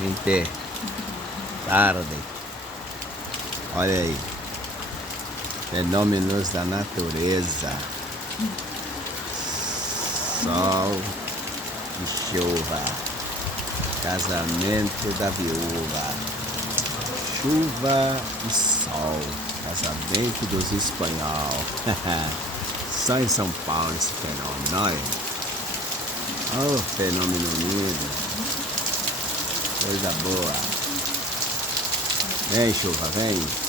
Gente, tarde. Olha aí. Fenômenos da natureza. Sol e chuva. Casamento da viúva. Chuva e sol. Casamento dos espanhóis. Só em São Paulo esse fenômeno, olha. Oh, fenômeno lindo. Coisa boa. Vem, chuva, vem.